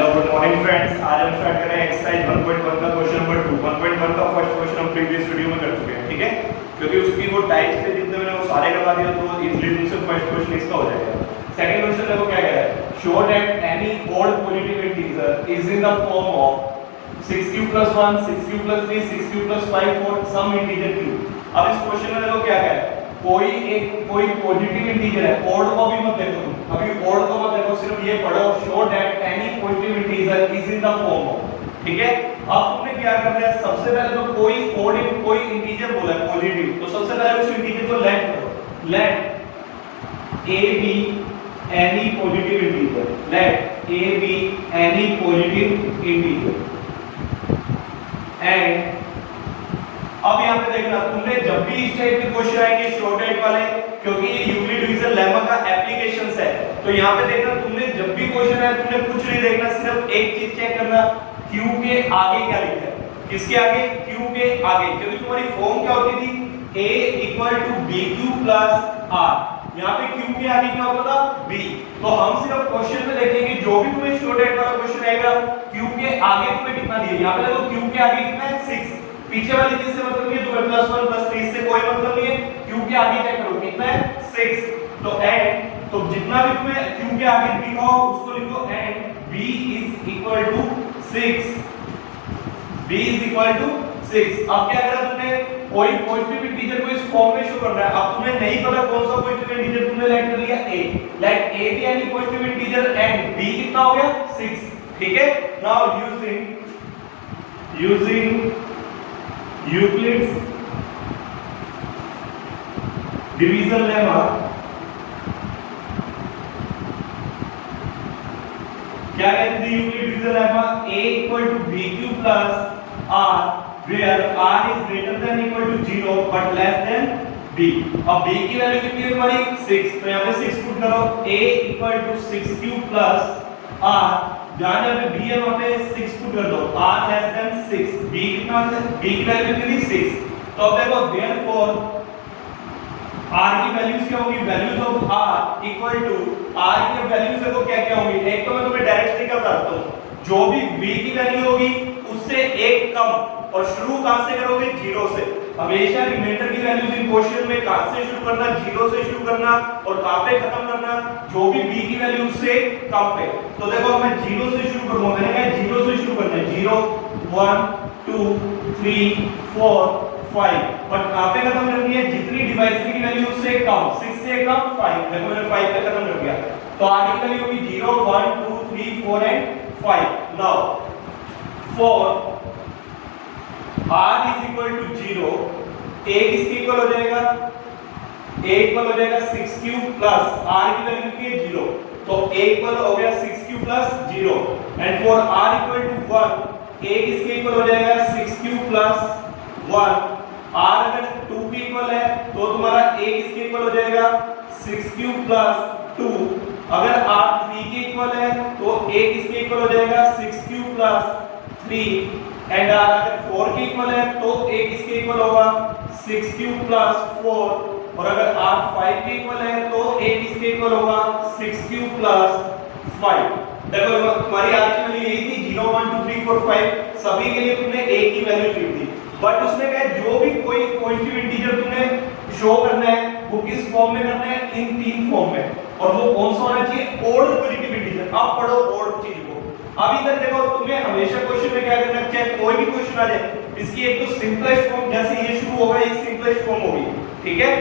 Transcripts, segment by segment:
Hello good morning friends, आज हम start कर रहे हैं एक्सरसाइज 1.1 का क्वेश्चन नंबर 2। 1.1 का फर्स्ट क्वेश्चन हम प्रीवियस वीडियो में कर चुके हैं, ठीक है। क्योंकि उसकी वो टाइप्स थे जितने मैंने वो सारे करवा दिए तो इजीली तुमसे फर्स्ट क्वेश्चन इसका हो जाएगा। सेकंड क्वेश्चन देखो क्या कह रहा है, show that any odd positive integer is in the form of 6q + 1 6q + 3 6q + 5 for some integer q। अब इस क्वेश्चन में देखो क्या कह रहा है, कोई पॉजिटिव इंटीजर है, ऑड को भी मत देखो तुम, अभी ऑड को मत देखो, सिर्फ ये पढ़ो show that any positive integer is in the form of, ठीक है। अब तुमने क्या करना है, सबसे पहले तो कोई इंटीजर बोला है पॉजिटिव, तो सबसे पहले उस इंटीजर को लेट करो, late a be any positive integer, let a be any positive integer and अब यहाँ पे देखना, तुमने जब भी इस टाइप के क्वेश्चन आएंगे शॉर्टकट वाले, क्योंकि ये यूक्लिड डिवीजन लेमा का एप्लीकेशंस है, तो यहाँ पे देखना तुमने जब भी क्वेश्चन आए तुमने कुछ नहीं देखना, सिर्फ एक चीज चेक करना, q के आगे क्या लिखा है, किसके आगे, q के आगे, क्योंकि तुम्हारी फॉर्म क्या होती थी a = bq + r, यहाँ पे q के आगे क्या होता था b। तो हम सिर्फ क्वेश्चन में देखेंगे जो भी तुम्हें शॉर्टकट वाला क्वेश्चन आएगा q के आगे तुम्हें कितना दिया, यहाँ पे देखो q के आगे कितना है 6, पीछे वाली चीज से मतलब नहीं है, तुम्हें +1 + 3 से कोई मतलब नहीं है, q के आगे क्या करो कितना है 6, तो एंड, तो जितना भी तुम्हें q के आगे लिखा हो उसको लिखो एंड b = 6, b = 6। अब क्या करा तुमने, कोई पॉजिटिव इंटीजर को इस फॉर्म में शो करना है। अब तुम्हें नहीं पता कौन सा पॉजिटिव इंटीजर, तुमने लेट कर लिया a, लेट a भी यानी पॉजिटिव इंटीजर एंड b कितना हो गया 6, ठीक है। Now using Euclid's division lemma, क्या कहते हैं Euclid division lemma, a = bq + r where r is greater than equal to 0 but less than b। अब b की वैल्यू कितनी है तुम्हारी 6, तो यहाँ पे 6 पुट करो, a = 6q + r, जहां जहां पे b है वहां पे 6 पुट कर दो, r less than 6, b कितना है, b की वैल्यू कितनी 6। तो अब देखो देयरफॉर r की वैल्यूज क्या होगी, values of r equal to r की वैल्यूज देखो क्या क्या होंगी, एक तो मैं तुम्हें डायरेक्ट तरीका बताता हूं, जो भी b की वैल्यू होगी उससे एक कम, और शुरू कहां से करोगे 0 से, हमेशा रिमाइंडर की वैल्यूज इन क्वेश्चन में कहां से शुरू करना, 0 से शुरू करना, और कहां पे खत्म करना, जो भी b की वैल्यू उससे कम पे। तो देखो मैं 0 से शुरू करूंगा, मैंने कहा 0 से शुरू करना है, 0 1 2 3 4 5, बट कहां पे खत्म करनी है, जितनी डिवाइजर की वैल्यू उससे कम, 6 से कम 5, देखो मैंने 5 पे खत्म कर दिया, तो आगे की वैल्यू होगी 0 1 2 3 4 and 5। Now for r = 0, a किसके इक्वल हो जाएगा, a इक्वल हो जाएगा 6q प्लस r की वैल्यू कितनी है 0, तो a इक्वल हो गया 6q + 0, and for r = 1, a किसके इक्वल हो जाएगा 6q + 1, r अगर 2 के इक्वल है तो तुम्हारा a किसके इक्वल हो जाएगा 6q + 2, अगर r 3 के इक्वल है तो a किसके इक्वल हो जाएगा 6q + 3, एंड r अगर 4 के इक्वल है तो a किसके इक्वल होगा 6q + 4, और अगर r 5 के इक्वल है तो a किसके इक्वल होगा 6q + 5। देखो तुम्हारी आज की वैल्यू यही थी 0 1 2 3 4 5, सभी के लिए तुमने a की वैल्यू लिख दी, बट उसने कहा जो भी कोई पॉजिटिव इंटीजर तुमने शो करना है वो किस फॉर्म में करना है, इन 3 फॉर्म में, और वो कौन सा होना चाहिए, ऑड पॉजिटिव इंटीजर। अब पढ़ो ऑड चीज को, अब इधर देखो तुम्हें हमेशा क्वेश्चन में क्या करना है, चाहे कोई भी क्वेश्चन आ जाए, इसकी एक तो सिंपलेस्ट फॉर्म, जैसे ये शुरू होगा ये सिंपलेस्ट फॉर्म होगी, ठीक है।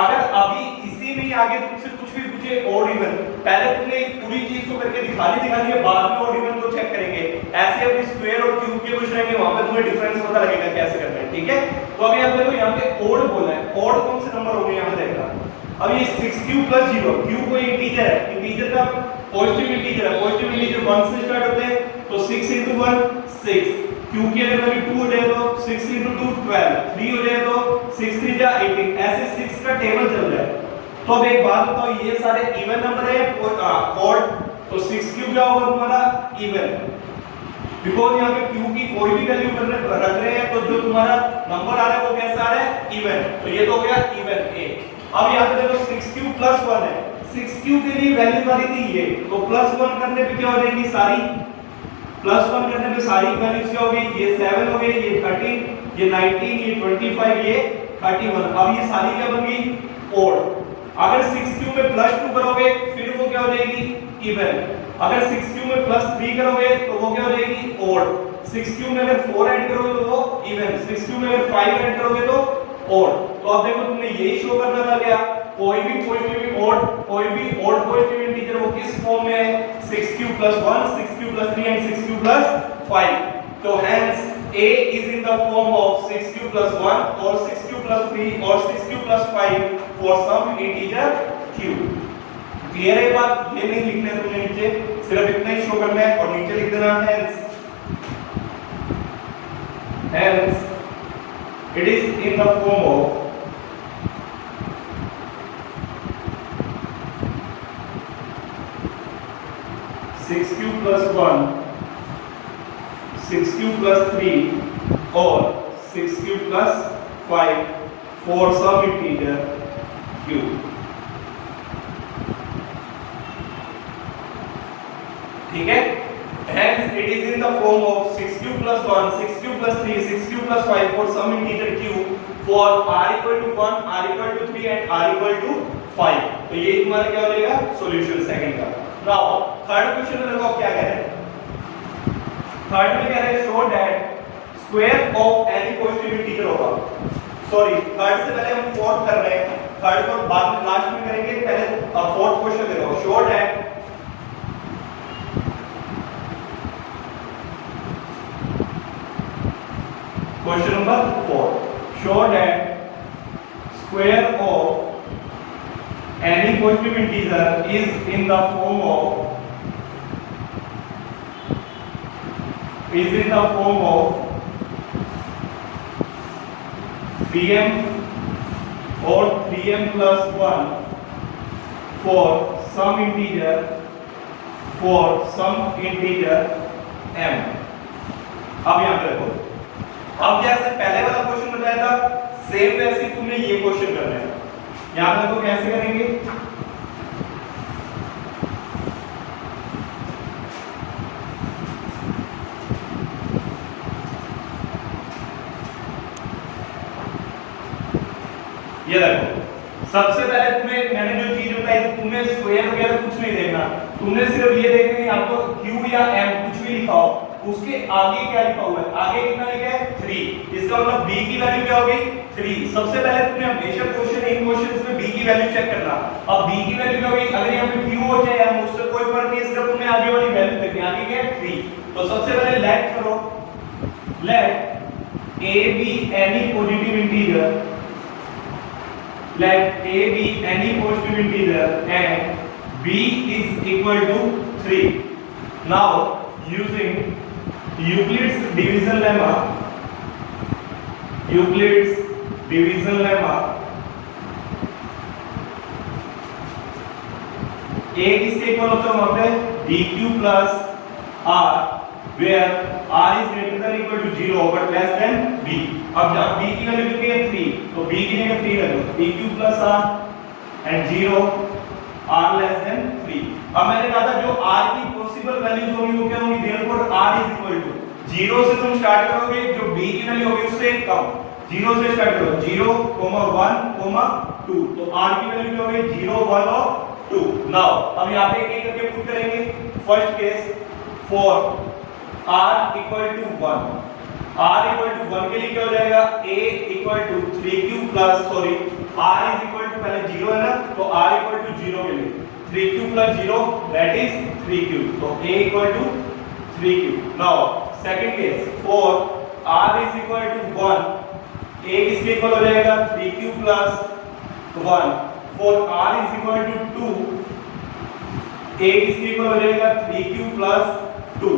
अगर अभी इसी में आगे तुमसे कुछ भी पूछे ऑड इवन, पहले तुमने पूरी चीज को करके दिखानी है, बाद में ऑड इवन को चेक करेंगे, ऐसे अभी स्क्वायर और क्यूब के क्वेश्चन आएंगे, वहां पे तुम्हें डिफरेंस पता लगेगा कैसे करना है, ठीक है। तो अभी आप देखो यहाँ पे ऑड बोला है, ऑड कौन से नंबर होंगे यहाँ पे देखना, अब ये 6q + 0, q कोई इंटीजर है, इंटीजर का पॉजिटिव इंटीजर है, पॉजिटिव इंटीजर 1 से स्टार्ट होते हैं, तो 6 × 1 6, q की अगर वैल्यू 2 हो जाए तो 6 × 2 12, 3 हो जाए तो 6 3 जा 18, ऐसे 6 का टेबल चल रहा है। तो अब एक बात बताओ, ये सारे इवन नंबर है ऑड, तो 6q क्या होगा तुम्हारा इवन, बिकॉज़ यहाँ पे q की कोई भी वैल्यू रख रहे हैं तो जो तुम्हारा नंबर आ रहा है वो कैसा आ रहा है इवन, तो ये तो हो गया इवन a। अब यहाँ पे देखो 6q + 1 है, 6q के लिए वैल्यू सारी थी ये, तो +1 करने पे क्या हो जाएगी सारी +1 करने पे सारी वैल्यूज क्या हो गई, ये 7 हो गई, ये 13, ये 19, ये 25, ये 31। अब ये सारी क्या बन गई, ओड। अगर 6 क्यूब में +2 करोगे फिर वो क्या हो जाएगी, इवन। अगर 6 क्यूब में +3 करोगे तो वो क्या हो जाएगी, ओड। 6 क्यूब में अगर 4 ऐड करोगे तो वो इवन। 6 क्यूब में अगर 5 ऐड करोगे तो ओड। तो अब देखो तुमने यही शो करना था क्या, कोई भी पॉजिटिव ओड, कोई भी ओड पॉजिटिव इंटीजर वो किस फॉर्म में है, 6 क्यूब + 1, 6 क्यूब + 3 एंड 6 क्यूब + 5। तो hence a is in the form of 6 cube plus 1 or 6 cube plus 3 or 6 cube plus 5 for some integer q। Clear है बात, ये नहीं लिखना है तुमने नीचे, सिर्फ इतना ही शो करना है और नीचे लिख देना hence it is in the form of 6 cube plus 1, 6 cube plus 3 or 6 cube plus 5 for some integer q। ठीक है, hence it is in the form of 6 cube plus 1, 6 cube plus 3, 6 cube plus 5 for some integer q for r equal to 1, r equal to 3 and r equal to 5। तो ये तुम्हारा क्या हो जाएगा, solution second का। Now third question में देखो क्या कह रहे हैं, थर्ड में कह रहे हैं show that square of any positive integer होगा। सॉरी, थर्ड से पहले हम फोर्थ कर रहे हैं, थर्ड को बाद में लास्ट में करेंगे, पहले फोर्थ क्वेश्चन देखो। Show that question number 4, show that square of any positive integer is in the form of bm or 3m plus 1 for some integer m। अब यहां पे देखो, अब जैसे पहले वाला क्वेश्चन बताया था सेम वैसे ही तुमने ये क्वेश्चन करना है। यहां पे देखो कैसे करेंगे, ये देखो सबसे पहले तुम्हें मैंने जो चीज बताई तुम्हें स्क्वायर वगैरह कुछ नहीं देखना, तुमने सिर्फ ये देखना है आपको q या m कुछ भी लिखा हो उसके आगे क्या लिखा हुआ है, आगे कितना लिखा है 3, इसका मतलब b की वैल्यू क्या होगी 3। सबसे पहले तुमने हमेशा क्वेश्चन इन क्वेश्चंस में b की वैल्यू चेक करना। अब b की वैल्यू क्या होगी, अगर यहां पे q हो चाहे m उससे कोई फर्क नहीं, सिर्फ तुम्हें आगे वाली वैल्यू देखनी है, आगे क्या है 3। तो सबसे पहले लेट करो, late a be any positive integer, let a be any positive integer and b is equal to 3। now using Euclid's division lemma, a किसके इक्वल होता है वहां पे dq plus r where r is greater than equal to 0 but less than b। अब जब b की value कितनी है 3 तो b की जगह 3 रख दो, dq plus r and 0 r less than 3। अब मैंने कहा था जो r की पॉसिबल वैल्यूज होंगी वो क्या होंगी, therefore r is equal to 0 से तुम स्टार्ट करोगे, जो b की वैल्यू होगी उससे कम, 0 से स्टार्ट करो 0, 1, 2, तो r की वैल्यू क्या होगी 0, 1 और 2। नाउ अब यहां पे एक करके पुट करेंगे। First case for r equal to 1, r equal to 1 के लिए क्या हो जाएगा a equal to 3q plus sorry r is equal to पहले 0 है ना, तो r equal to 0 के लिए 3q plus 0 that is 3q, तो a equal to 3q। now second case for r is equal to 1, a किसके equal हो जाएगा 3q plus 1, for r is equal to 2, a किसके इक्वल हो जाएगा 3q plus 2।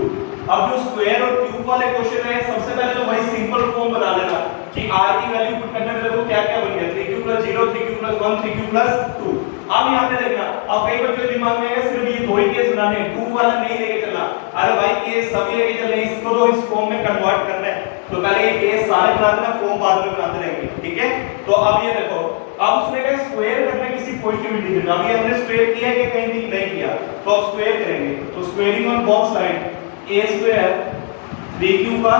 अब जो स्क्वायर और क्यूब वाले क्वेश्चन है सबसे पहले तो वही सिंपल फॉर्म बना लेना कि r की वैल्यू पुट करने में देखो क्या क्या बन गया 3q plus 0, 3q plus 1, 3q plus 2। अब यहां पे देखना, अब कई बच्चों के दिमाग में है सिर्फ ये दो ही केस बनाने हैं, 2 वाला नहीं लेके चलना। अरे भाई केस सभी लेके चलने, इसको तो इस फॉर्म में कन्वर्ट करना है, तो पहले ये केस सारे बना देना, फॉर्म बाद में बनाते रहेंगे, ठीक है। तो अब ये देखो, अब उसने कहा स्क्वायर करना है किसी पॉजिटिव इंटीजर का, अभी हमने स्क्वायर किया कि कहीं नहीं किया, तो अब स्क्वायर करेंगे। तो squaring on both side a square 3q का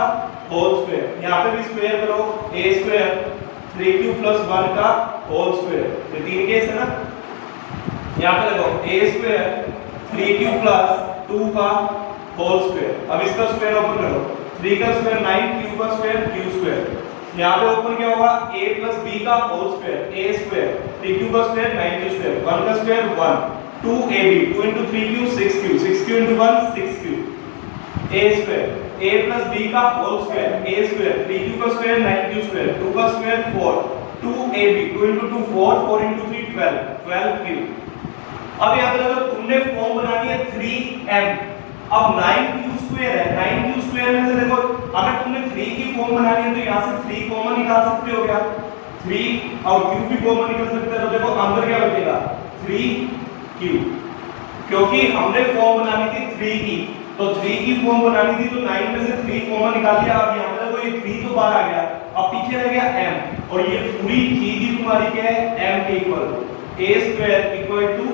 होल स्क्वायर, यहाँ पे भी स्क्वायर करो a स्क्वायर 3q प्लस 1 का होल स्क्वायर। ये तीन केस है ना, यहाँ पे देखो a स्क्वायर 3q प्लस 2 का होल स्क्वायर। अब इसका स्क्वायर ओपन करो, 3 का स्क्वायर 9, q का स्क्वायर q स्क्वायर। यहाँ पे ओपन क्या होगा a प्लस b का whole square, a square 3q का स्क्वायर 9q स्क्वायर, 1 का square 1, 2ab 2 into 3q 6q, 6q into 1 6q, a square a plus b का whole square, a square 3q का square 9q square, 2 का square 4, 2ab 2 into 2 4, 4 into 3 12, 12q। अब यहाँ पे देखो तुमने फॉर्म बनानी है 3m। अब 9q स्क्वायर है, 9q स्क्वायर में से देखो अगर तुमने 3 की फॉर्म बनानी है तो यहाँ से 3 कॉमन निकाल सकते हो क्या, 3 और q भी कॉमन निकल सकते हैं। तो देखो अंदर क्या बचेगा 3q, क्योंकि हमने फॉर्म बनानी थी 3 की, तो 3 की फॉर्म बनानी थी तो 9 में से 3 कॉमन निकाल लिया। अब यहाँ पे देखो ये 3 तो बाहर आ गया, अब पीछे रह गया m, और ये पूरी चीज ही तुम्हारी क्या है m के equal, a square equal to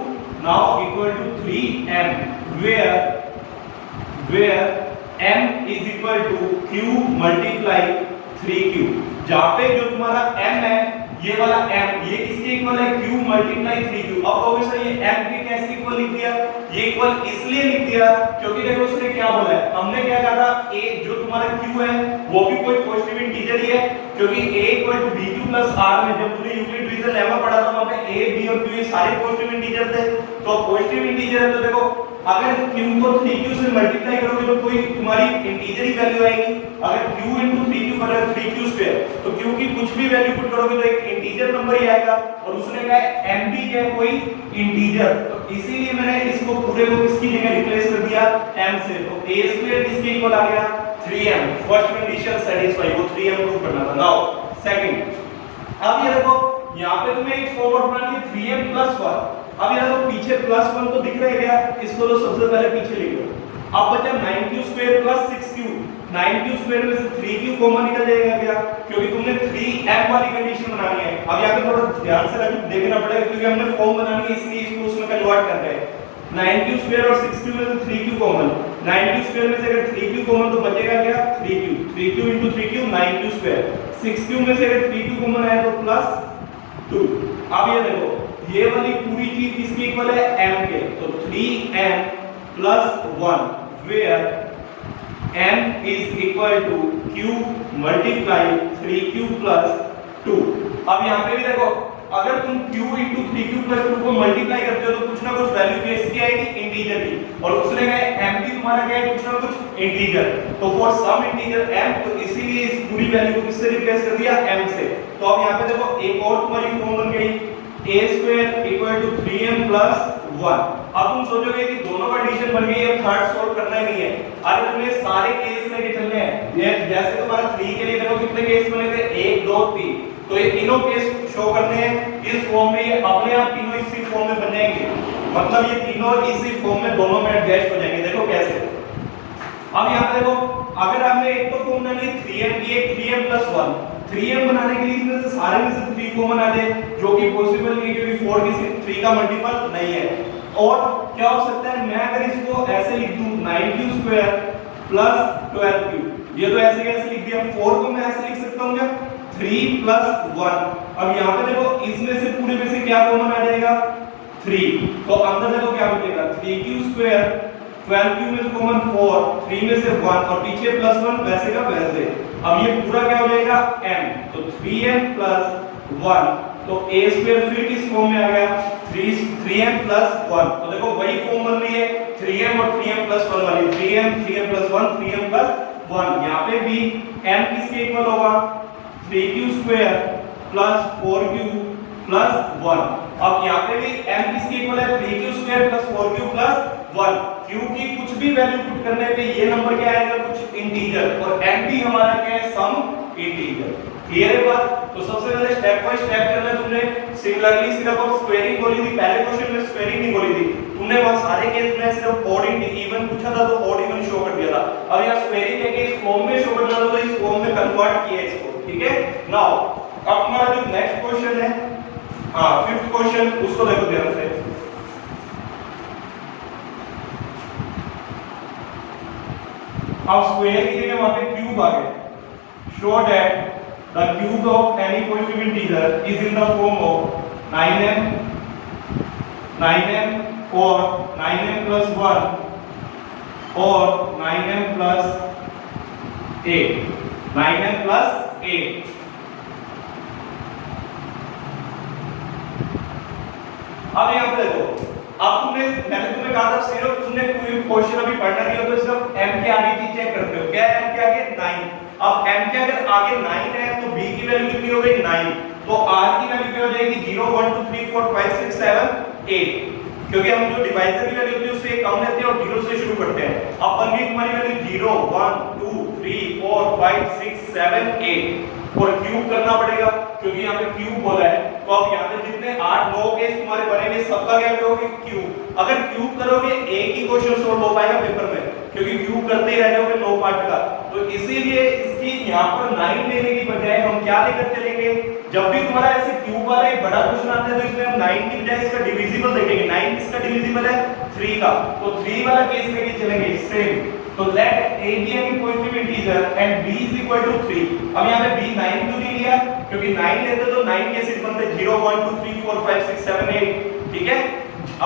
now equal to 3m where m is equal to q multiply 3q। जहां पे जो तुम्हारा m है ये वाला m, ये किसके इक्वल है q मल्टीप्लाई 3q। अब ऑब्वियसली ये m के कैसे इक्वल लिख दिया, ये इक्वल इसलिए लिख दिया क्योंकि देखो उसने क्या बोला है, हमने क्या कहा था a जो तुम्हारा q है वो भी कोई पॉजिटिव इंटीजर ही है, क्योंकि a equal to bq plus r में जब तुमने यूक्लिड डिवीजन लेमा पढ़ा था वहां पे a b और q ये सारे पॉजिटिव इंटीजर थे। तो पॉजिटिव इंटीजर है तो देखो अगर q को 3q से मल्टीप्लाई करोगे तो कोई तुम्हारी इंटीजर ही वैल्यू आएगी। अगर q into 3q करोगे 3q स्क्वायर तो q की कुछ भी वैल्यू पुट करोगे तो एक इंटीजर नंबर ही आएगा, और उसने कहा है m भी क्या है कोई इंटीजर, तो इसीलिए मैंने इसको पूरे को किसकी जगह रिप्लेस कर दिया m से। तो a स्क्वायर किसके इक्वल आ गया 3m, फर्स्ट कंडीशन सेटिस्फाई, वो 3m प्रूव करना था। नाउ सेकंड, अब ये देखो यहाँ पे तुम्हें एक फॉर्मूला बनानी है 3m प्लस 1। अब ये देखो पीछे प्लस 1 तो दिख रहा है, इसको तो सबसे पहले पीछे लिख लो। अब बचा 9q square plus 6q, 9q square में से 3q कॉमन निकल जाएगा क्या, क्योंकि तुमने 3m वाली कंडीशन बनानी है। अब यहाँ पे थोड़ा ध्यान से देखना पड़ेगा क्योंकि हमने फॉर्म बनानी है इसलिए इसको उसमें कन्वर्ट कर रहे हैं। 9q स्क्वायर और 6q में से 3q कॉमन, 9q स्क्वायर में से अगर 3q कॉमन तो बचेगा क्या 3q, 3q into 3q 9q square, 6q में से अगर 3q कॉमन आए तो प्लस 2। अब ये देखो ये वाली पूरी चीज किसके इक्वल है m के, तो 3m plus 1 where m is equal to q multiply 3q plus 2। अब यहाँ पे भी देखो अगर तुम q into 3q plus 2 को मल्टीप्लाई करते हो तो कुछ ना कुछ वैल्यू किसकी आएगी इंटीजर की, और उसने कहा m भी तुम्हारा क्या है कुछ ना कुछ इंटीजर, तो फॉर सम इंटीजर m, तो इसीलिए इस पूरी वैल्यू को किससे रिप्लेस कर दिया m से। तो अब यहाँ पे देखो एक और तुम्हारी फॉर्म बन गई a square equal to 3m plus 1। अब तुम सोचोगे कि दोनों कंडीशन बन गई, अब थर्ड सॉल्व करना ही नहीं है। अगर तुम्हें सारे केस लेके चलने हैं, जैसे तुम्हारा 3 के लिए देखो कितने केस बने थे 1 2 3, तो ये तीनों केस शो करने हैं इस फॉर्म में, ये अपने आप तीनों इसी फॉर्म में बन जाएंगे, मतलब ये तीनों इसी फॉर्म में दोनों में एडजस्ट हो जाएंगे। देखो कैसे, अब यहाँ पे देखो अगर आपने एक तो फॉर्म बनानी 3m की, एक 3m प्लस 1, 3m बनाने के लिए इसमें से सारे में से 3 कॉमन आ जाए, जो कि पॉसिबल नहीं है क्योंकि 4 किसी 3 का मल्टीपल नहीं है। और क्या हो सकता है, मैं अगर इसको ऐसे लिख दूं 9q स्क्वायर प्लस 12q, ये तो ऐसे कैसे लिख दिया, 4 को मैं ऐसे लिख सकता हूं क्या 3 प्लस 1। अब यहाँ पे देखो इसमें से पूरे में से क्या कॉमन आ जाएगा 3, तो अंदर देखो क्या बचेगा 3q स्क्वायर, 12q में से कॉमन 4, 3 में से 1 और पीछे प्लस 1 वैसे का वैसे। अब ये पूरा क्या हो जाएगा m, तो 3m प्लस 1, तो a स्क्वायर फिर किस फॉर्म में आ गया 3m प्लस 1। तो देखो वही फॉर्म बन रही है 3m और 3m प्लस 1 वाली, 3m प्लस 1 3m प्लस 1। यहाँ पे भी m किसके इक्वल होगा 3q square plus 4q plus 1। अब यहाँ पे भी m किसके इक्वल है 3q square plus 4q plus 1। q की कुछ भी वैल्यू पुट करने पे ये नंबर क्या आएगा कुछ इंटीजर, और m भी हमारा क्या है सम इंटीजर। क्लियर है बात। तो सबसे पहले स्टेप बाय स्टेप करना है तुमने। सिमिलरली सिर्फ अब स्क्वेयरिंग बोली थी, पहले क्वेश्चन में स्क्वेयरिंग नहीं बोली थी तुमने, वहां सारे केस में सिर्फ ऑड इवन पूछा था तो ऑड इवन शो कर दिया था। अब यहां स्क्वेयरिंग है कि इस फॉर्म में शो करना था तो इस फॉर्म में कन्वर्ट किया इसको, ठीक है। नाउ अब हमारा जो नेक्स्ट क्वेश्चन है, हां फिफ्थ क्वेश्चन, उसको देखो ध्यान से। अब स्क्वायर की जगह वहां पे क्यूब आ गया, show that the cube of any positive integer is in the form of 9m और 9m plus 1 और 9m plus 8, 9m plus 8। अब यहाँ पे देखो, अब मैंने तुम्हें कहा था सिर्फ तुमने कोई क्वेश्चन अभी पढ़ना नहीं हो तो सिर्फ m के आगे चीज चेक करते हो, क्या है m के आगे 9। अब m के अगर आगे 9 है तो b की वैल्यू कितनी हो गई 9, तो r की वैल्यू क्या हो जाएगी 0 1 2 3 4 5 6 7 8, क्योंकि हम जो डिवाइजर की वैल्यू होती है उससे कम लेते हैं और 0 से शुरू करते हैं। अब बन गई तुम्हारी वैल्यू 0 1 2 3 4 5 6 7 8 और क्यूब करना पड़ेगा क्योंकि यहाँ पे क्यूब बोला है। तो अब यहाँ पे जितने 8 9 केस तुम्हारे बनेंगे सबका क्या करोगे क्यूब। अगर क्यूब करोगे एक ही क्वेश्चन सोल्व हो पाएगा पेपर में, क्योंकि क्यूब करते ही रह जाओगे 9 पार्ट का। तो इसीलिए इसकी यहाँ पर 9 लेने की बजाय हम क्या लेकर चलेंगे, जब भी तुम्हारा ऐसे क्यूब वाला एक बड़ा क्वेश्चन आता है तो इसमें हम 9 की बजाय इसका डिविजिबल देखेंगे। 9 किसका डिविजिबल है 3 का, तो 3 वाला केस लेके चलेंगे सेम। तो late a be any positive integer and b is equal to 3। अब यहाँ पे b 9 क्यों नहीं लिया, क्योंकि 9 लेते तो 9 केसेस बनते 0 1 2 3 4 5 6 7 8, ठीक है।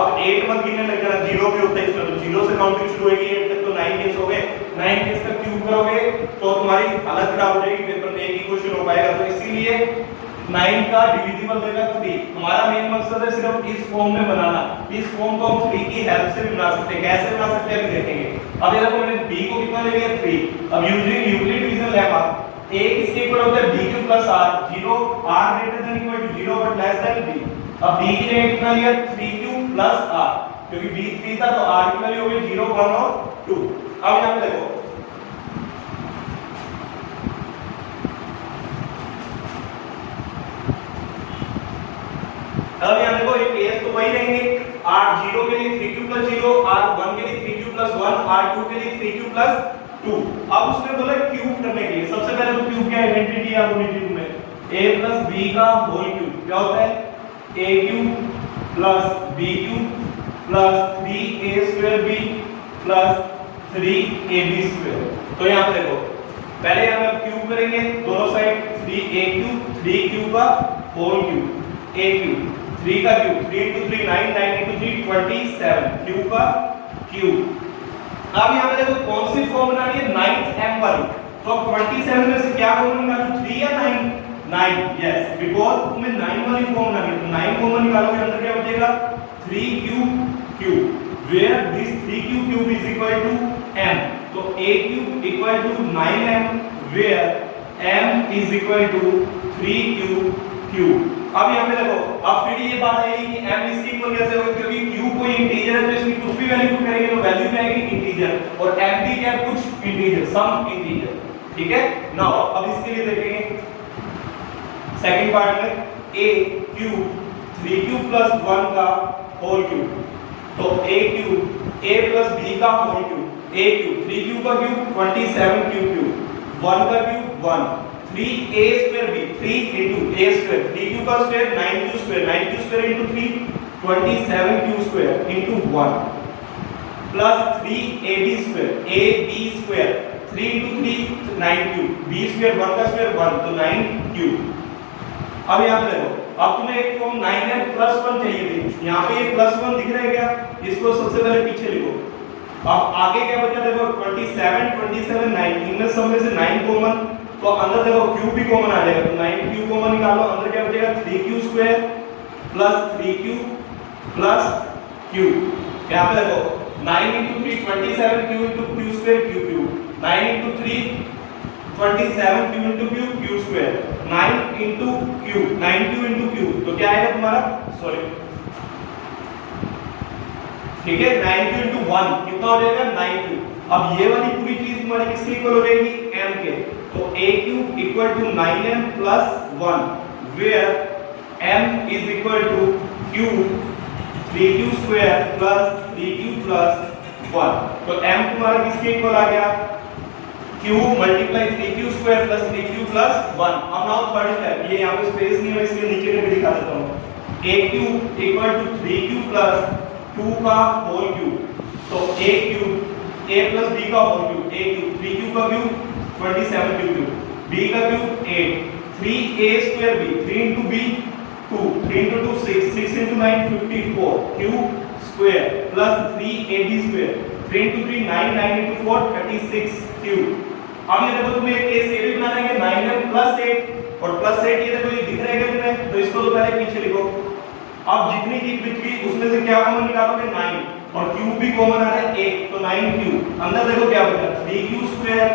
अब 8 मत गिनने लग जाना, 0 भी होता है इसमें, तो 0 से काउंटिंग शुरू होगी 8 तक, तो 9 केस हो गए। 9 केस का क्यूब करोगे तो तुम्हारी हालत खराब हो जाएगी, पेपर में एक ही क्वेश्चन हो पाएगा। तो इसीलिए 9 का डिविजिबल देगा 3। हमारा मेन मकसद है सिर्फ इस फॉर्म में बनाना। इस फॉर्म को हम 3 की हेल्प से भी बना सकते हैं, कैसे बना सकते हैं अभी देखेंगे। अब देखो मैंने b को कितना ले लिया 3। अब using Euclid division lemma a किसके इक्वल होता है b cube plus r, 0 r greater than equal to 0 but less than b। अब b की जगह कितना लिया 3 क्यूब प्लस r, क्योंकि b 3 था तो r की वैल्यू हो गई 0 1 और 2। अब यहां पे देखो अब यहां देखो ये केस तो वही रहेंगे, r 0 के लिए 3 क्यूब प्लस 0, r 1 के लिए 3 क्यूब प्लस 1, r 2 के लिए 3 क्यूब प्लस 2। अब उसने बोला क्यूब करने के लिए सबसे पहले तो क्यूब क्या आइडेंटिटी याद होनी चाहिए तुम्हें, a प्लस b का होल क्यूब क्या होता है a cube plus b cube plus 3a square b plus 3ab square. तो यहां पे देखो पहले हम क्यूब करेंगे दोनों साइड, 3a क्यूब 3 क्यूब का होल क्यूब a क्यूब 3 का क्यूब 3 into 3 9 9 into 3 27 क्यूब का क्यूब। अब यहां पे देखो कौन सी फॉर्म बनानी है 9m वाली, तो 27 में से क्या कॉमन निकालो 3 या 9 9, यस बिकॉज़ तुम्हें 9 वाली फॉर्म बनानी है, तो 9 कॉमन निकालोगे अंदर क्या बचेगा 3 cube cube where this 3 cube cube is equal to m। तो a cube equal to 9m where m is equal to 3 cube cube. अब यहां पे देखो अब फिर ये बात आएगी कि m इसकी इक्वल कैसे होगा, क्योंकि q कोई इंटीजर है तो इसकी कुछ भी वैल्यू पुट करेंगे तो वैल्यू में आएगी इंटीजर, और m भी क्या कुछ इंटीजर सम इंटीजर, ठीक है। नाउ अब इसके लिए देखेंगे सेकंड पार्ट में a क्यूब 3 क्यूब प्लस 1 का होल क्यूब, तो a cube a plus b का whole cube, a cube 3 cube का क्यूब 27 क्यूब क्यूब 1 का cube 1 3a square b 3 into a square 3 cube का square 9q square 9q square into 3 27q square into 1 plus 3ab square ab square 3 into 3 9q b square 1 का square 1 तो 9q। अब यहां पे देखो अब तुम्हें एक फॉर्म 9m plus 1 चाहिए थी, यहां पे ये प्लस 1 दिख रहा है क्या, इसको सबसे पहले पीछे लिखो। अब आगे क्या बचा देखो 27 27 9, इनमें सब में से 9 कॉमन, तो अंदर देखो क्यूब भी कॉमन आ जाएगा, तो 9 क्यूब कॉमन निकालो, अंदर क्या बचेगा 3q square plus 3q plus q। यहां पे देखो 9 into 3 27q into q square q cube 9 into 3 27q into q square 9 into q 9q into q, तो क्या आएगा तुम्हारा सॉरी ठीक है 9q into 1 कितना हो जाएगा 9q। अब ये वाली पूरी चीज तुम्हारी किसके इक्वल हो जाएगी m के, तो a cube equal to 9m plus 1 where m is equal to q 3q square plus 3q plus 1, तो m तुम्हारा किसके इक्वल आ गया q multiply 3q square plus 3q plus 1। अब नाउ थर्ड स्टेप, ये यहाँ पे स्पेस नहीं है इसलिए नीचे में भी दिखा देता हूँ। a cube equal to 3q plus 2 का होल क्यूब, तो a cube a plus b का whole cube, a cube, 3q का क्यूब 27q क्यूब, b का cube 8, 3a square b, 3 into b 2, 3 into 2 6, 6 into 9 54 cube square plus 3ab square, 3 into 3 9, 9 into 4 36 cube। अब ये देखो तुम्हें case ए भी बनाना है 9m plus 8 और plus 8 ये देखो ये दिख रहा है क्या तुम्हें, तो इसको तो पहले पीछे लिखो। अब जितनी चीज बच गई उसमें से क्या कॉमन निकालोगे 9 और क्यूब भी कॉमन आ रहा है 1, तो 9 क्यूब, अंदर देखो क्या बचा 3q square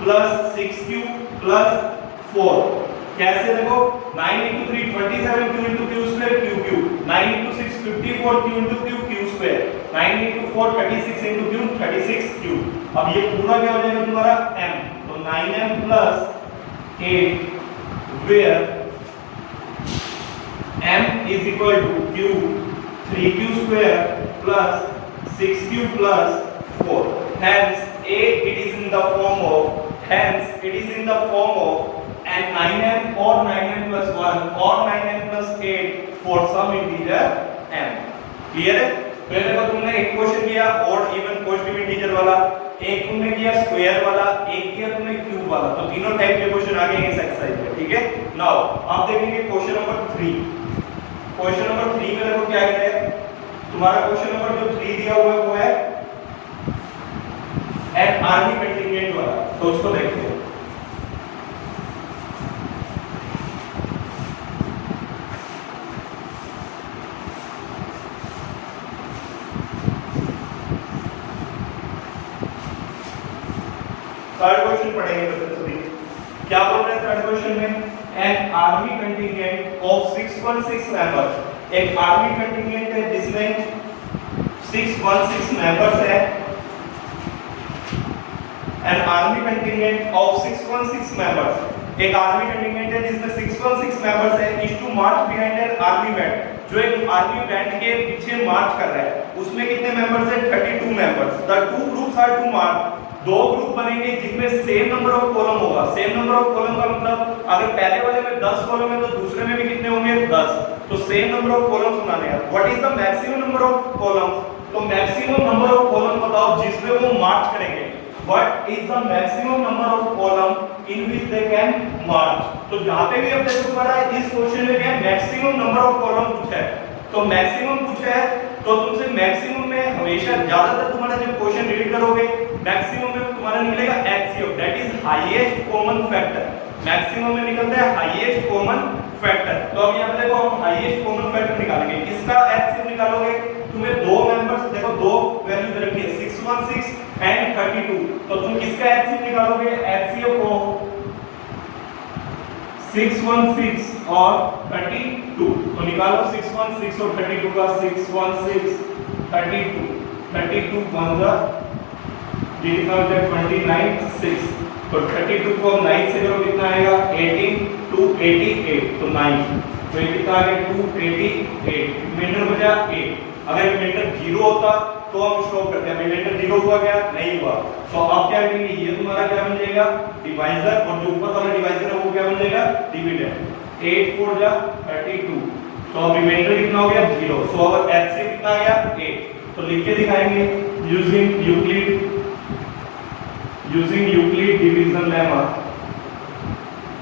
plus 6q plus 4, कैसे देखो 9 into 3 27q into q square q cube, 9 into 6 54q into q q square, 9 into 4 36 into q 36 q। अब ये पूरा क्या हो जाएगा तुम्हारा m, तो 9m plus 8 where m is equal to q 3q square plus 6q plus 4, hence it is in the form of and 9m or 9m plus 1 or 9m plus 8 for some integer m। Clear है? पहले तो तुमने एक question किया odd even positive integer वाला, एक तुमने किया स्क्वायर वाला, एक किया तुमने क्यूब वाला, तो तीनों टाइप के क्वेश्चन आ गए इस एक्सरसाइज में। ठीक है, नाउ आप देखेंगे क्वेश्चन नंबर 3। क्वेश्चन नंबर 3 में देखो क्या है तुम्हारा, क्वेश्चन नंबर जो 3 दिया हुआ है वो है एन आर्मी कंटिंजेंट वाला, तो उसको देखते हैं। थर्ड क्वेश्चन पढ़ेंगे बच्चों सभी, क्या बोल रहे हैं थर्ड क्वेश्चन में, an army contingent of 616 members, एक आर्मी कंटिंजेंट है जिसमें 616 मेंबर्स है, an army contingent of 616 members, एक आर्मी कंटिंजेंट है जिसमें 616 मेंबर्स है, is to march behind an army band, जो एक आर्मी बैंड के पीछे मार्च कर रहा है, उसमें कितने मेंबर्स है 32 members. The two groups are to march, दो ग्रुप बनेंगे जिनमें सेम नंबर ऑफ कॉलम होगा। सेम नंबर ऑफ कॉलम का मतलब अगर पहले वाले में 10 कॉलम है तो दूसरे में भी कितने होंगे 10, तो सेम नंबर ऑफ कॉलम्स बनाने हैं। What is the maximum number of columns, तो मैक्सिमम नंबर ऑफ कॉलम बताओ जिसमें वो मार्च करेंगे। What is the maximum number of column in which they can march, तो जहां पे भी अब देखो तुम्हारा इस क्वेश्चन में क्या मैक्सिमम नंबर ऑफ कॉलम पूछा है, तो मैक्सिमम पूछा है तो तुमसे मैक्सिमम में हमेशा ज्यादातर तुम्हारा जब क्वेश्चन रीड करोगे मैक्सिमम में तुम्हारा निकलेगा HCF, that is highest common factor. Maximum में निकलता है हाईएस्ट कॉमन फैक्टर। तो अब यहां पे देखो हम हाईएस्ट कॉमन फैक्टर निकालेंगे, किसका एचसीएफ निकालोगे, तुम्हें दो मेंबर्स देखो दो वैल्यू दे रखी है 616 एंड 32, तो तुम किसका एचसीएफ निकालोगे, एचसीएफ ऑफ 616 और 32, तो निकालो 616 और 32 का, 616 32 बन ये कितना हो जाए 29 6, तो 32 को 9 से करो कितना आएगा 18 288, तो 9, तो ये कितना आ गया 288, रिमाइंडर बचा 8। अगर रिमाइंडर 0 होता तो हम स्टॉप करते हैं, रिमाइंडर 0 हुआ क्या, नहीं हुआ, तो अब क्या करेंगे, ये तुम्हारा क्या बन जाएगा डिवाइजर, और जो ऊपर वाला डिवाइजर है वो क्या बन जाएगा डिविडेंड। 8 4 जा 32, तो अब रिमाइंडर कितना हो गया 0, सो अब h से कितना आ गया 8, तो लिख के दिखाएंगे using Euclid division lemma,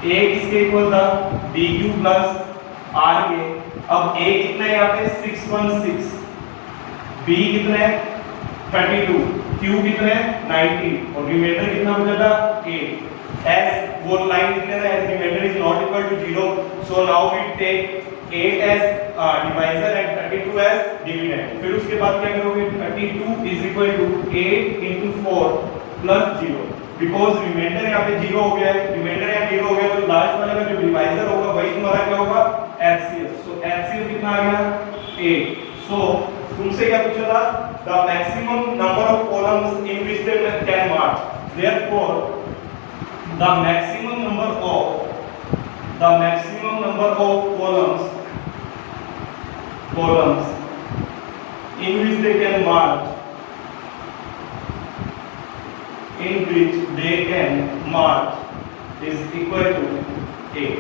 a किसके इक्वल था dq प्लस r के। अब a कितना है यहाँ पे 616, b कितना है 32, q कितना है 19 और रिमाइंडर कितना बचा था 8। as वो लाइन लिख लेना, as remainder is not equal to 0, so now we take 8 as divisor and 32 as dividend। फिर उसके बाद क्या करोगे 32 is equal to 8 into 4 plus 0, because reminder यहाँ पे 0 हो गया है, रिमाइंडर यहाँ 0 हो गया तो लास्ट वाले का जो डिवाइजर होगा वही तुम्हारा क्या होगा एचसीएफ। सो एचसीएफ कितना आ गया 8। सो तुमसे क्या पूछा था, the maximum number of columns in which they can March, therefore the maximum number of columns in which they can march is equal to 8।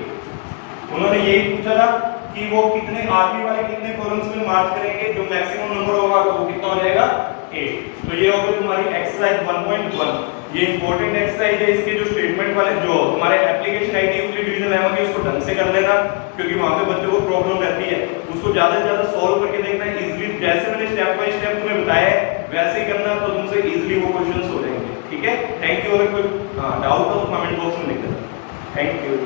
उन्होंने यही पूछा था कि वो कितने आर्मी वाले कितने कॉलम्स में मार्च करेंगे, जो मैक्सिमम नंबर होगा तो वो कितना हो जाएगा 8। तो ये होगी तुम्हारी एक्सरसाइज 1.1। ये इंपॉर्टेंट एक्सरसाइज है, इसके जो स्टेटमेंट वाले जो तुम्हारे application ID Euclid division lemma की उसको ढंग से कर लेना, क्योंकि वहां पे बच्चों को प्रॉब्लम रहती है, उसको ज्यादा से ज्यादा सॉल्व करके देखना इजीली। जैसे मैंने स्टेप बाय स्टेप तुम्हें बताया है वैसे ही करना, तो तुमसे इजीली वो क्वेश्चंस हो जाएंगे। ठीक है, थैंक यू। अगर कोई डाउट हो तो कमेंट बॉक्स में लिख देना। Thank you.